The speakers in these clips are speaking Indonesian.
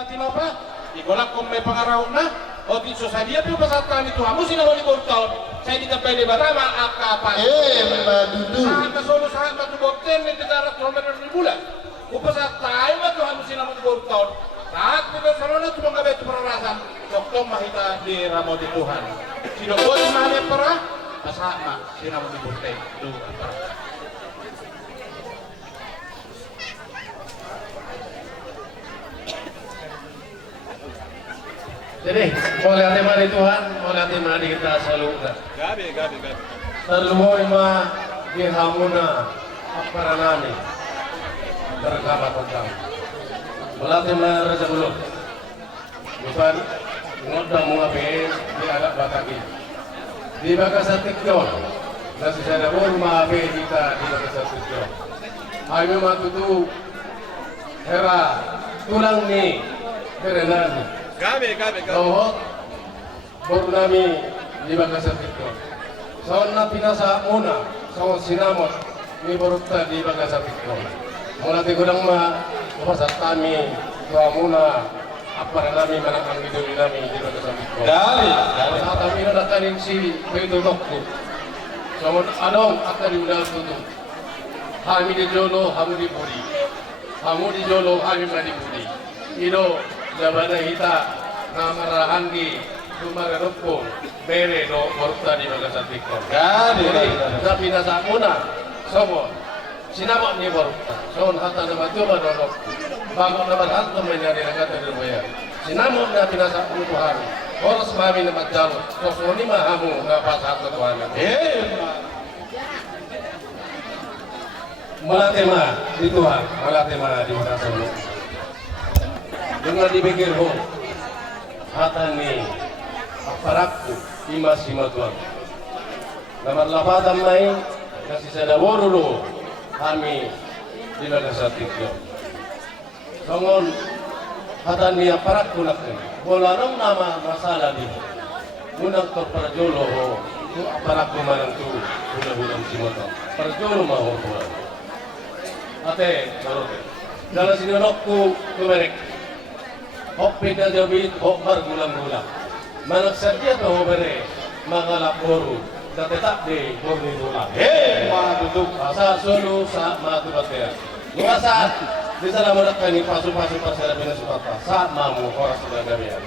mati apa? Igolak kung may pangaraw na. O di so sa dia pero pasat kami Tuhan mo sinalo ni Borton. Saya ditempel di barama akapan. Madudu. Saat solo saat matubokten ni tegarak kilometer ni bulan. Upasat tayo ma Tuhan mo sinalo ni Borton. Saat kita solo na tumang gabi itu perarasan. Doktong mahita di ramo di Tuhan. Sino ko di mahali para pasama sinalo ni Borton. Jadi, mau lihat mana Tuhan, mau lihat mana kita selalu Gabi. terlumoy ma di hamuna aparanani terkabat tentang melatih mana raja mulut bukan ngodang mengabis di anak bataki di bakasat tikyon nasi sana pun maafi kita di bakasat tikyon ayo matutu hera tulang ni berenan Gabi. Tauhot baru nami di Bagasat itu. Sawan na pinasa muna, sawan sinamot ni Borukta di Bagasat itu. Mula ti gudang ma upasat kami tua muna apa nami manakang hidup nami di Bagasat itu. Gabi. Saat kami nadakan si begitu dokku. Sawan adong akan diundang tutu. Kami di Jolo, kami di Budi. Kamu di Jolo, kami di Budi. Ido Jabana hita namarahan di Tumareruppo bere do Borukta di Bagasat itu. Jadi tapi nasa muna somon sinama ni Borukta. Son hata nama coba dodok. Bago naman hanto menyari nagata di Rubaya. Sinamo na pinasa Tuhan. Oras mami na magdalo. Sosoni mahamu na pasat Tuhan. Malatema di Tuhan, malatema di Bagasat. Dengan dipikir ho, hata ni aparakku imas Tuhan. Namar lapatan mai kasi sa laboro kami di Bagasat itu. Songon hata ni aparakku nakin. Bola nang nama masalah di. Munang to parjolo ho, tu aparakku manang tu bulan Tuhan. Parjolo mau Tuhan. Ate, barote. Dalam sinonokku kumerek. Hok peda jabit, hok bar gulang-gulang. Manak sadia to bere, mangalap boru, datetak de borni tulang. Duduk asa solo sa matubatea. Mga saat di sana mendakkan ni pasu-pasu pasara binasupata. Saat mamu horas sudah gabian.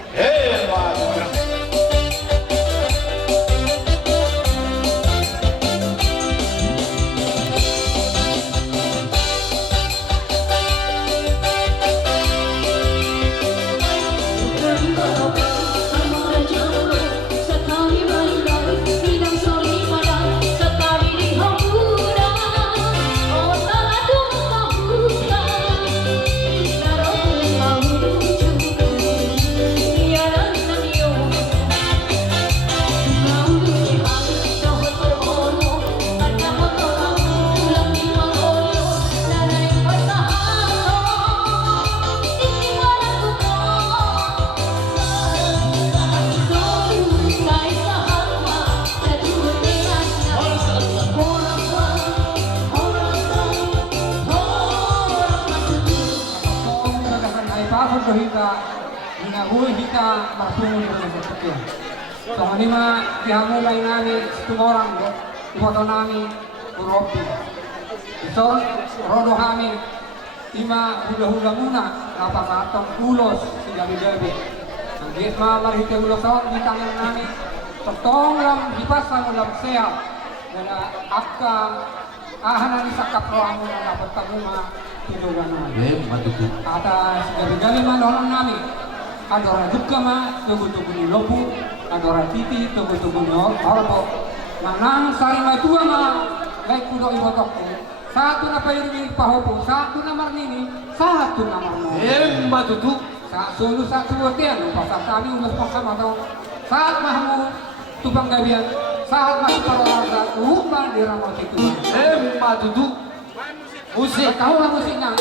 Hita, hinahui hita marsungun sa sasakyan. So kanima dihamulay nami tumorang do, iwato nami uropi. So rodo kami ima hula-hula muna napakatong ulos si gabi-gabi. Ang giit mamarhite uloson di tangan nami. Totong lang hipasan ulam sehat. Dala akka ahanan sa kaproang muna dapat taguma tujuan namin. Atas gabi-gabi manolong namin. Adora duka ma, tugu-tugu ni lopu. Adora titi, tugu-tugu ni orpo. Manang sarima tua ma, baik kudo ibotok ko. Satu na payuri pahopo, satu na marnini, satu na marnini. Matutu. Sa sulu sa suwatian, pasal kami ulas pasama daw. Saat mahamu tubang gabian, saat masuk parwarga, umar di ramot itu. Matutu. Musik, tahu lah musiknya.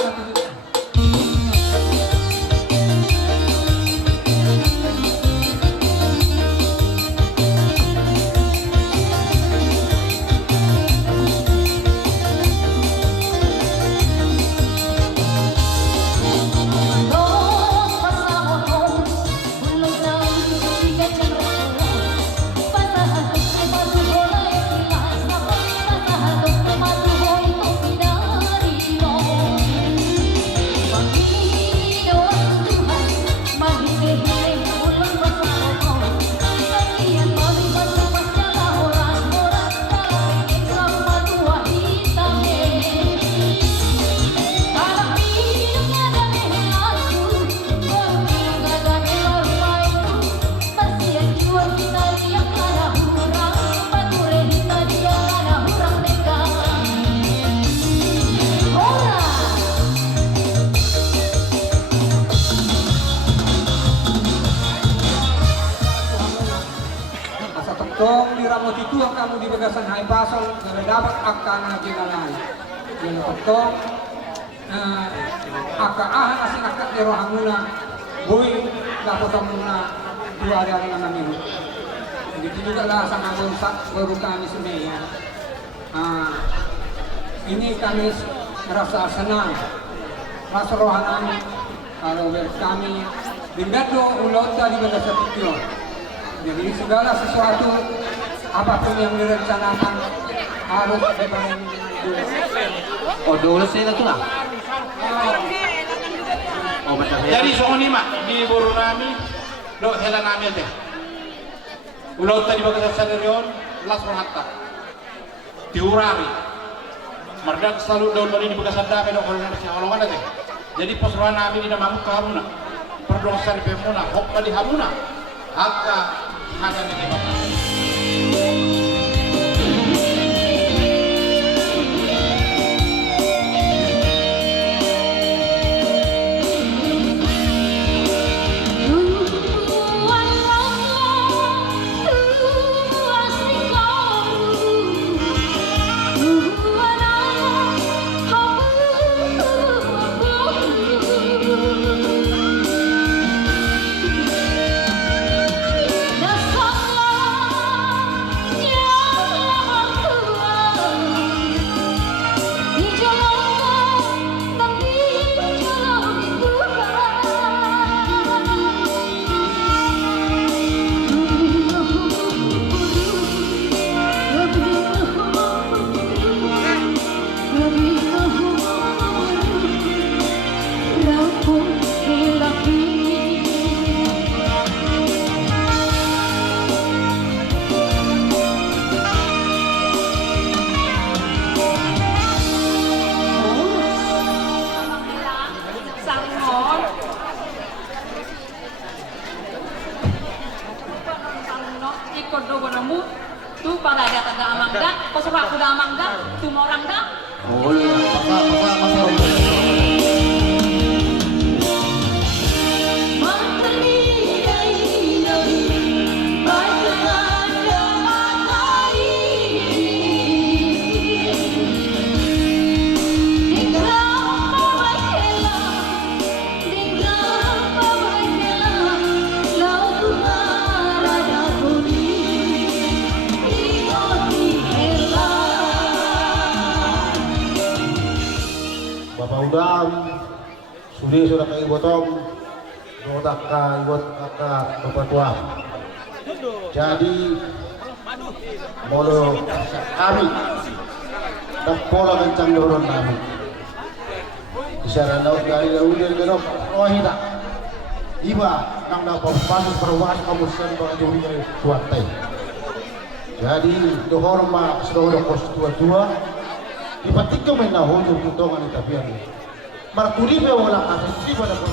ramo tituang kamu di bagasan hai pasol na dapat akta na kinalay. Yan ang pagto. Akaahan asing akat ni Rohamuna. Boy, dapat muna dua hari nga namin. Hindi juga lah sa namun baru kami semeya. Ini kami merasa senang. Rasa rohani kalau kami Bingado ulot dari bagasan tituang. Jadi segala sesuatu apapun yang direncanakan harus dibangun dulu. Oh, dulu sila to lang. Oh, betul. Jadi soal ini mak di boru nami, do helan nami teh. Ulau tadi bagai sadarion, las rohatta. Diurari. Mardak selalu daun bari di bagai sadar do kalau nasi awalongan teh. Jadi pos rohan nami di nama muka hamuna. Perdong sari pemuna, hok bali hamuna. Hakka ada di mana. Tu para dia taga amangga, pasok aku da amangga, tu morang da. Oh, masa. Bapak Udam, sudah kayak botong, roda ka iwat kakak bapak tua. Jadi, molo kami, tak pola kencang dorong kami. Isyarat laut dari laut dari genok, rohida. Iba, nang dapat pasus perwas kamu sen bang juri suatai. Jadi, dohorma sudah kos tua-tua. Ipatik ka may nahulog ito nga ni Tabian. Marturi ba wala ka? Hindi ba na po?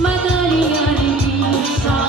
Madali-ali sa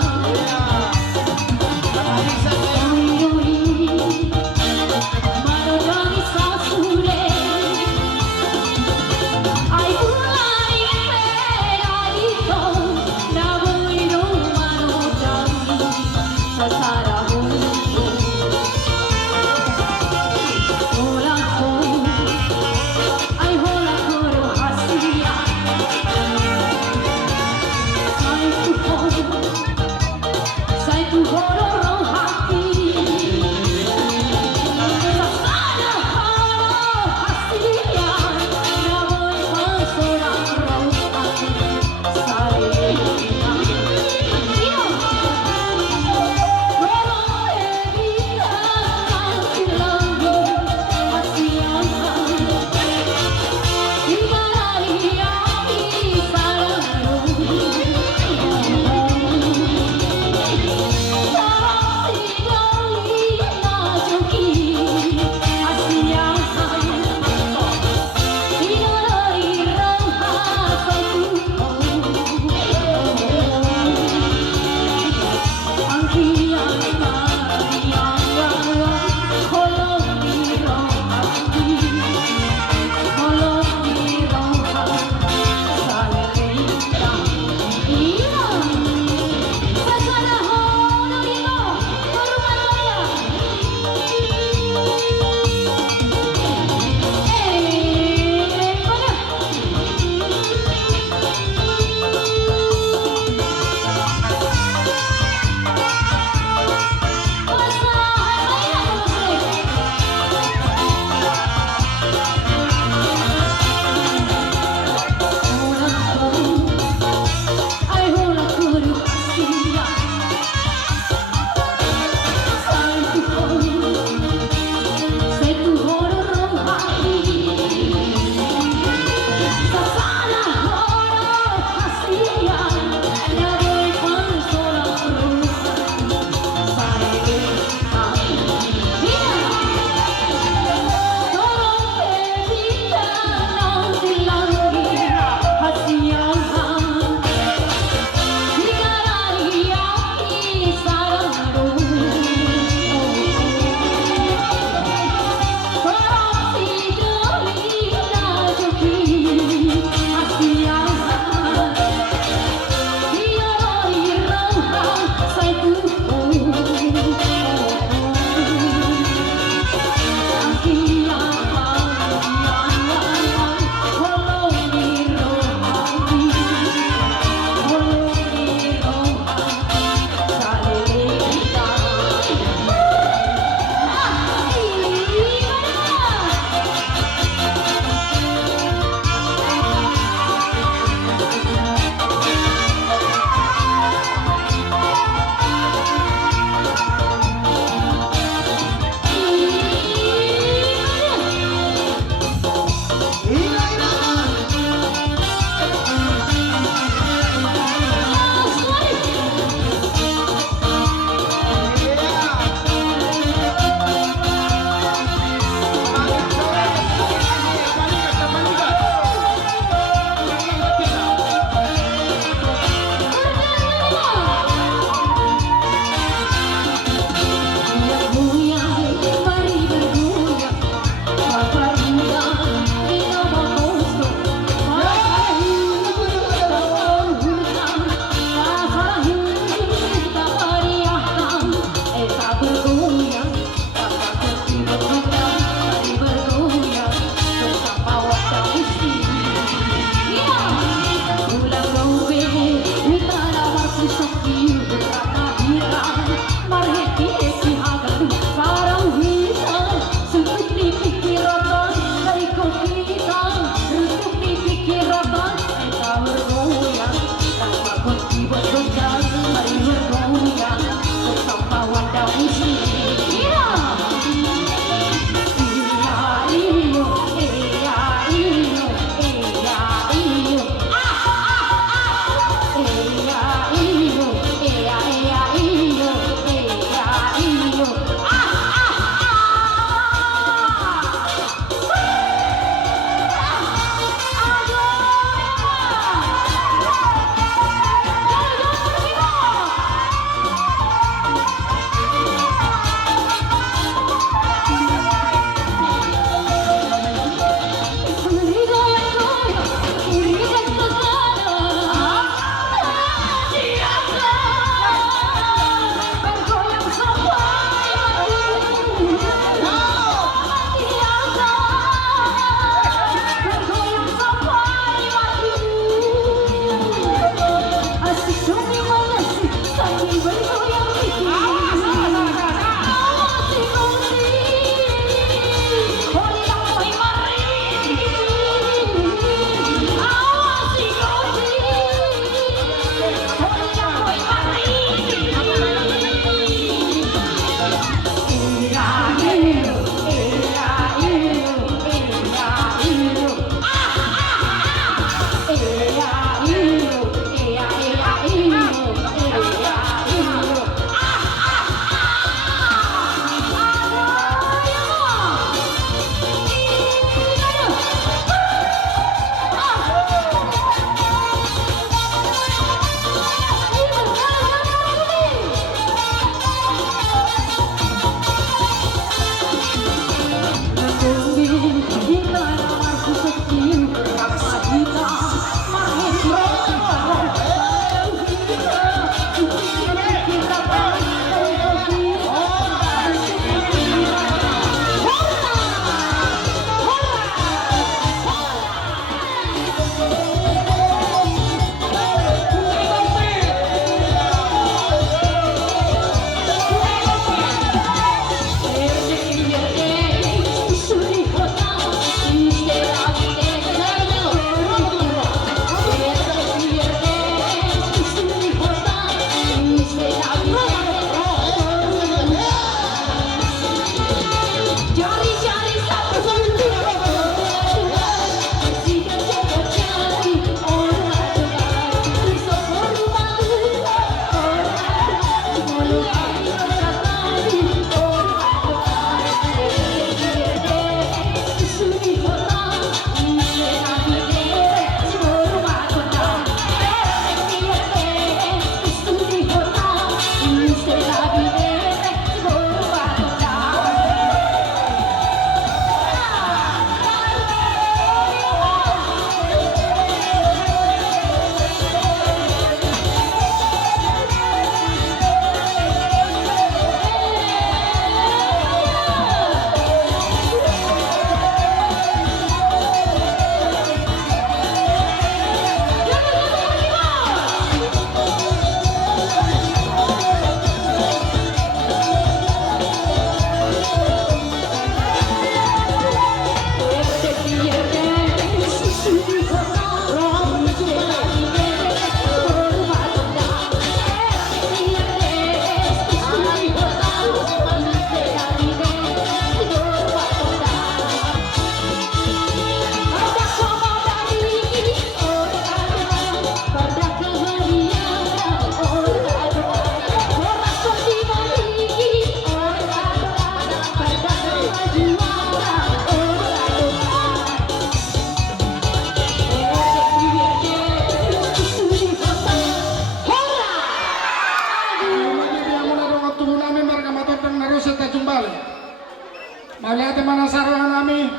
Malihat mana sarana nami,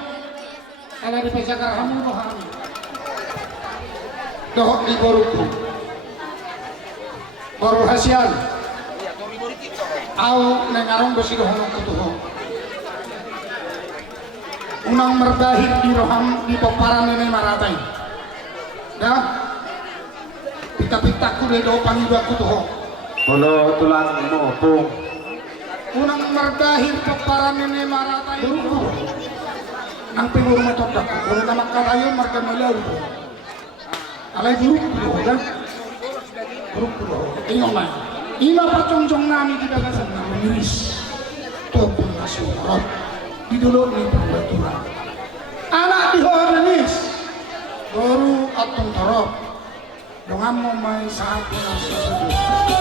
ala di pejagar hamu no kami. Dohok di boruku, boru hasian. Au nengarong besi dohong kutuho. Unang merdahit di roham di peparan nene maratai. Dah, pita-pitaku de do pangiba kutuho. Bolo tulang mo pung. Unang merdahir peparan nene maratai. Nang pinur motor dak, kuno nama katayo marga malau. Alai buruk kutuho dah. Buruk kutuho. Ingong mai. Ina perconjong nami di dagasan nami miris. Topun nasional. Di dulu ni perbaturan. Anak di Horenis. Baru atung torok. Dengan mau main saat nasi sedih.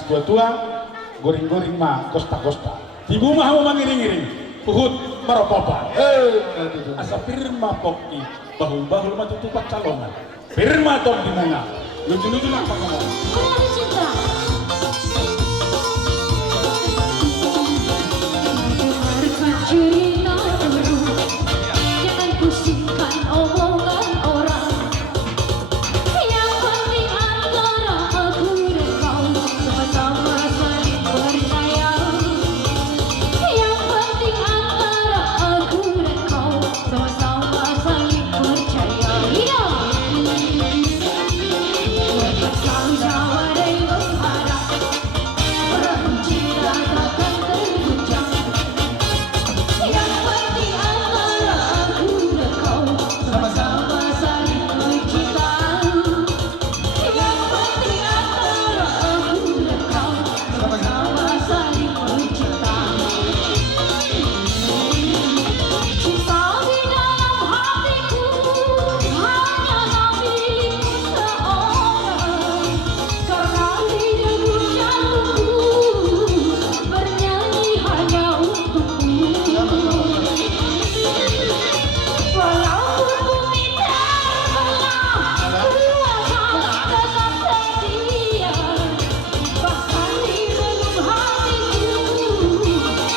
gadis tua-tua, goring-goring mah kosta-kosta. Di rumah mau mengiring-iring, puhut maropopa. Asa firma pokki, bahu-bahu mah tutupat calongan. Firma tok di mana? Lucu-lucu nak ngomong. Beradu cinta. Dengarkan cerita dulu, jangan pusingkan omongan orang. Yang penting antara aku dan kau sama-sama saling percaya. Yang penting antara aku dan kau sama-sama saling percaya. Iya. Bersama-sama dan berharap, perahu cinta takkan terguncang. Yang penting antara aku dan kau sama-sama saling mencinta. Yang penting antara aku dan kau sama-sama saling mencinta. Cinta di dalam hatiku hanyalah milikku seorang. Karena hidupku jantungku bernyanyi hanya untukmu. Walaupun bumi terbelah, ku akan tetap setia. Bahkan di relung hatiku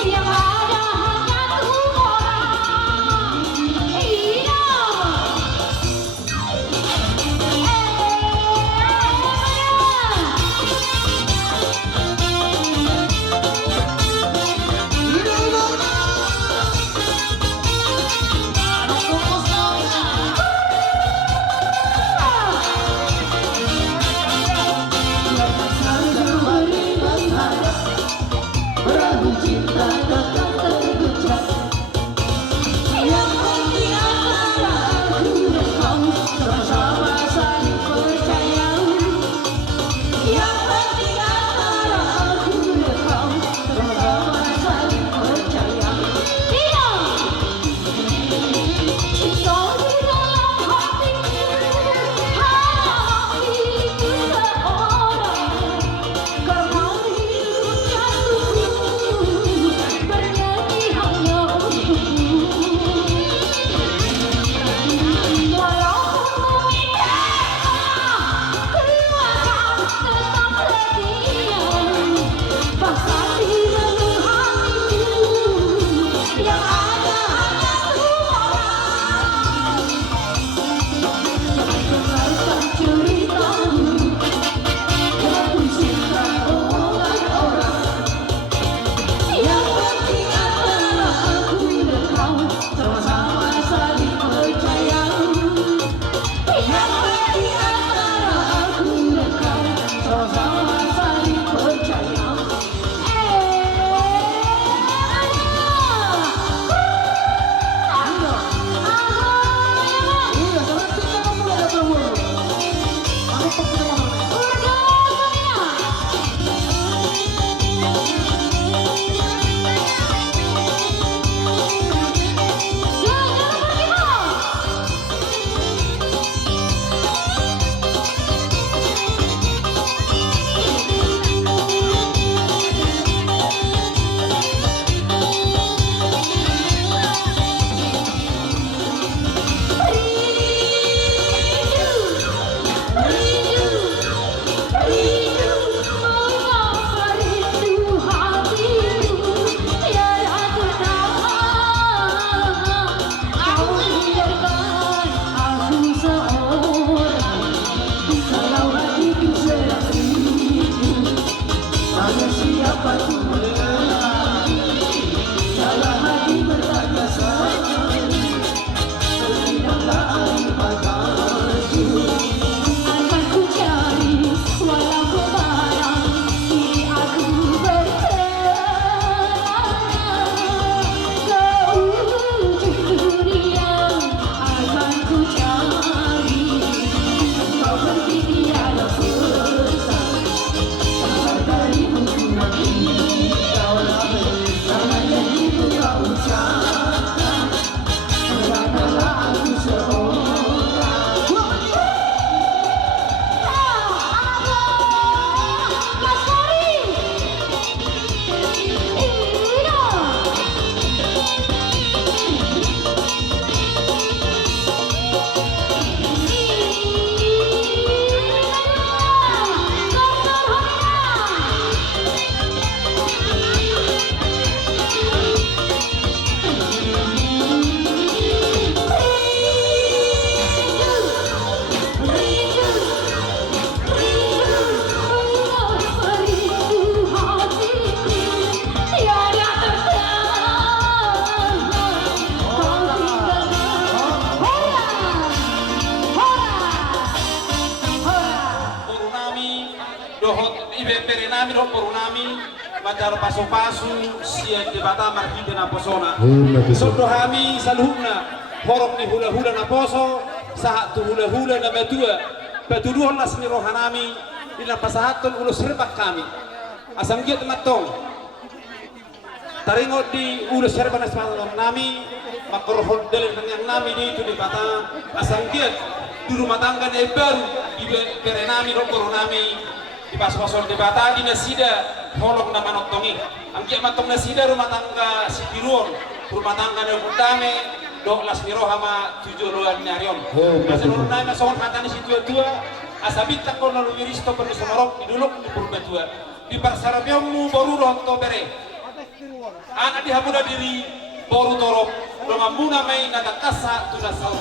yang ada hanya satu orang. Iya. Perahu cinta takkan terguncang. Yang penting antara aku dan kau sama-sama saling percaya. Yang penting antara aku dan kau sama-sama saling percaya. Iya. Cinta di dalam hatiku hanyalah milikku seorang. Karena hidup jantungku bernyanyi hanya untukmu. Walaupun bumi terbelah, ku akan tetap setia. Bahkan di relung hatiku yang ada hanya satu orang. Dengarkan ceritamu, jangan pusingkan omongan orang. Yang penting antara aku dan kau sama-sama saling percaya. Yang penting antara aku dan kau sama-sama saling percaya. Akan ku cari walau kebarang, kini aku berkelana ke ujung dunia. Akan ku cari, kau pergi tiada pesan, kabar darimu ku nanti. lo korunami macar paso-paso sia debata marhida na posona. Sodo kami saluhna horok ni hula-hula na poso sahat tu hula-hula na medua petuduhan las ni rohanami ila pasahaton ulo serbak kami asam giat matong taringot di ulo serban asmaton nami makrohon delen yang nami di itu di bata asam giat di rumah tangga na baru di berenami rokor nami di pas-pasol di bata di nasida holok na manotongi ang giat matong nasida rumah tangga sipiruon rumah tangga na utame dok las mirohama tujuh luar nyarion seluruh naik masuk matani si tua asabit tak kau lalu wiristo perlu semarok di dulu di purba tua di parsarabiamu baru roh to bere anak dihamuda diri baru torok lo mamuna main nada kasa tu dasar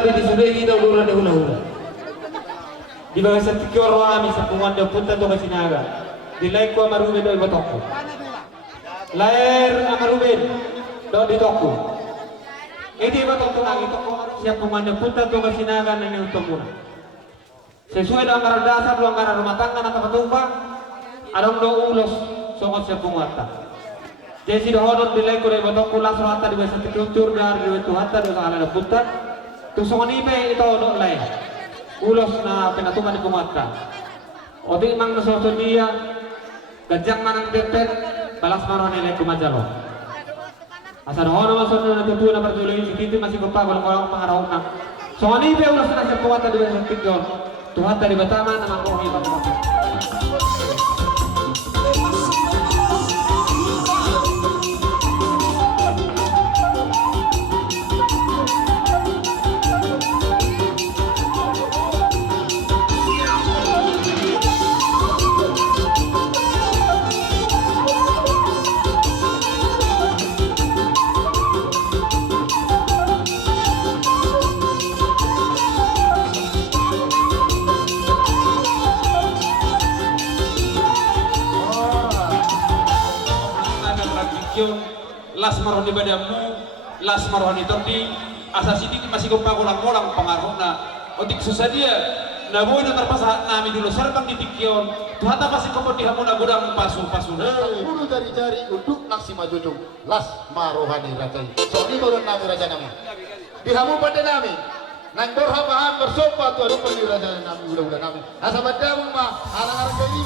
tapi disudahi daw lura de hula-hula. Di bawah setiap orang ami sapungan daw punta to kasinaga. Dilay ko amarube daw batoko. Lair amarube daw di toko. Edi batoko nang ito ko sapungan daw punta to kasinaga na ni utomuna. Sesuai dengan anggaran dasar do anggaran rumah tangga na kapatupa, adong do ulos songot sapungan ta. Jadi dohodot dilay ko daw batoko langsung hatta di bawah setiap tur dari itu hatta do ala punta. Tusongan ibe ito do lain. Ulos na pinatuman ni kumata. O di mang nasoso dia gajang manang tepet balas maron nilai kumajalo. Asa no ono mason na tutu na pertuloy si kiti masih kepa walang pangarahon na. So ani be ulos na sa kuwata di sa tigol. Tuhan dari batama na mangkohi pagmata. Las maroni badamu, las maroni tordi, asasi ini masih gempa ulang-ulang pengaruhna. Otik susah dia, nabuin yang terpaksa nami dulu serbang di tikion. Tuhan tak masih kau di hamuna gudang pasu-pasu. Bulu dari jari untuk naksi majujung. Las marohani raja. Soalnya baru nami raja nami. Di hamu pada nami. Nang berhapaan bersopat tuh peni raja nami udah nami. Asa badamu mah anak-anak ini.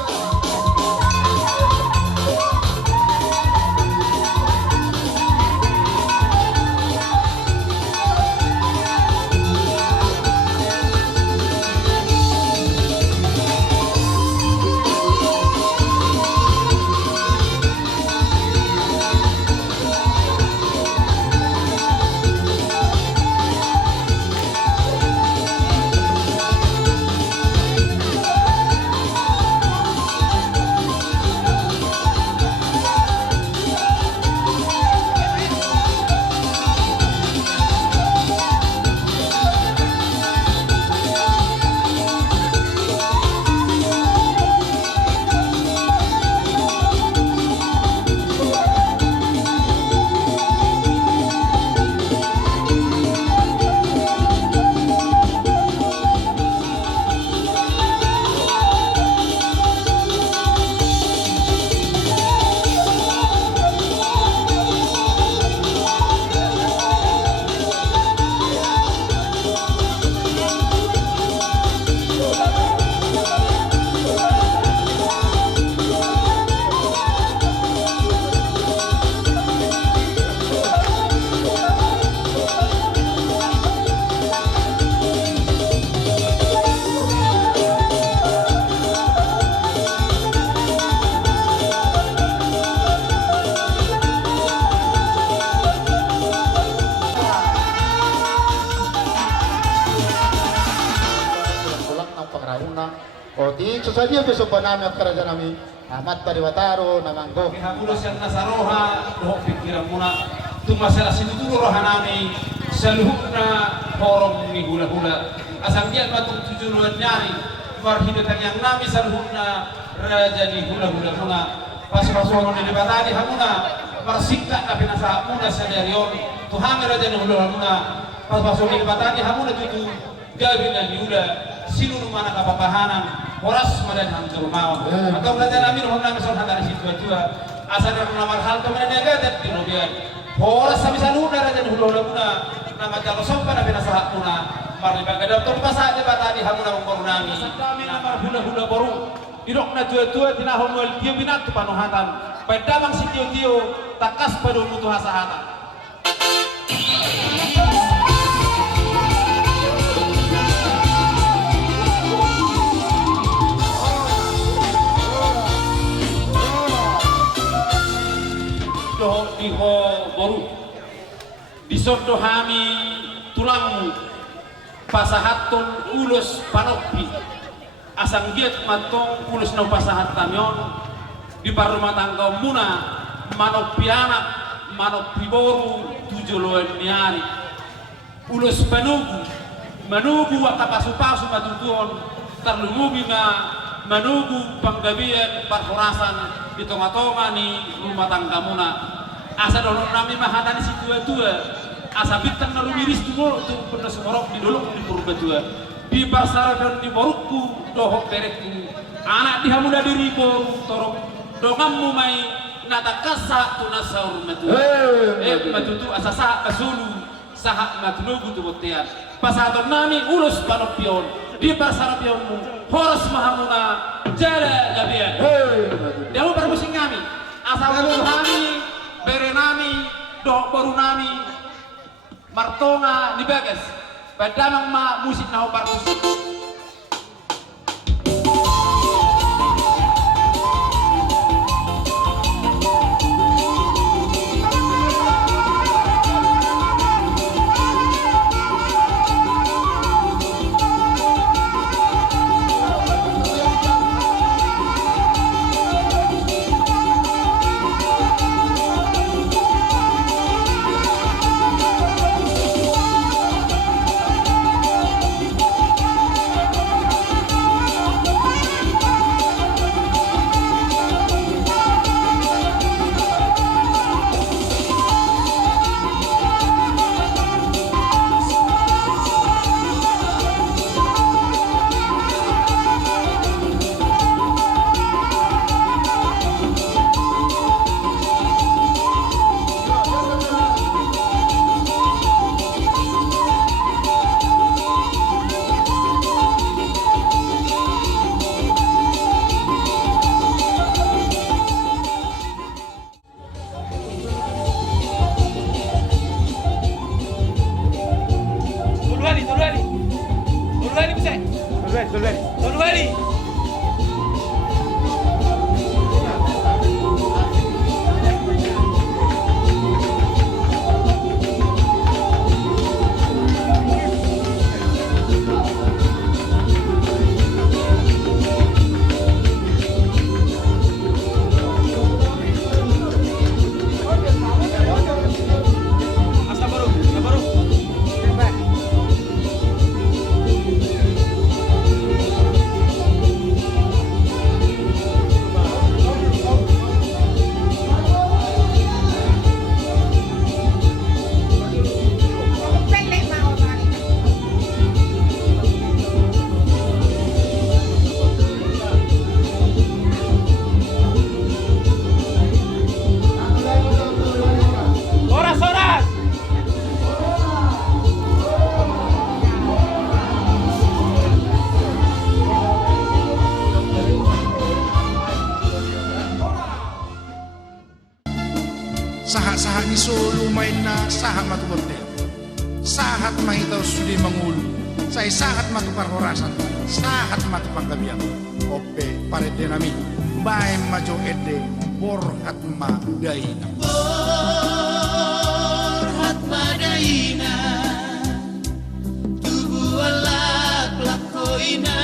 Oti saja besok panami kerajaan kami amat pariwataro namanggo. Hamulos yang nasaroha doh pikiran muna tu masalah situ dulu rohanami seluhna horong ni hula-hula asal dia batuk tujuan nyari perhidupan yang nami seluhna raja di hula-hula muna pas orang di batani hamuna bersikap tapi nasa muna sadarion Tuhan raja di hula-hula muna pas orang di batani hamuna tutu gabina di hula sinu mana kapapahanan horas madan hancur mau atau belajar nabi roh nami soal dari situ aja asal nama hal kemudian negatif di rubian horas sampai salu raja di hula muna nama jalo sopan tapi nasa muna mari bagadam tu pasal debat tadi hamuna mengkorunami nama hula baru dirok na tua tina homuel dia binat tu panuhatan pedamang si tio takas pada mutu hasahatan. Diho boru disordo hami tulang pasahaton ulos panopi asang giat matong ulos no pasahat kamyon di rumah tangga muna manopi anak manopi boru 7 niari ulos panugu Menugu wakapasu-pasu matutuon terlumugi nga menugu panggabian parforasan di tonga-tonga ni rumah tangga muna. Asa dolok nami mahatani si tua-tua. Asa bintang narumiris tumul tu pernah sumorok di dolok di purbatua. Di pasar dan di morukku dohok berekku. Anak dihamuna diriku torok dongammu mai nata kasa tunasaur matu. Matutu asa sa kasulu sahat matunugu tu botian. Pasator nami ulus panopion di pasar pionmu horas mahamuna jala gabian. Dia bermusik kami asal kami berenami dohok baru nami martonga di bagas badamang ma musik naho parus. Sahat-sahat ni solo main na sahat matu border. Sahat mahitaw sudi mangulu. Say sahat matu parhorasan. Sahat matu panggabian. Ope parede nami. Bae majo ede borhat ma daina. Borhat ma daina. Tubuh alak lakoina.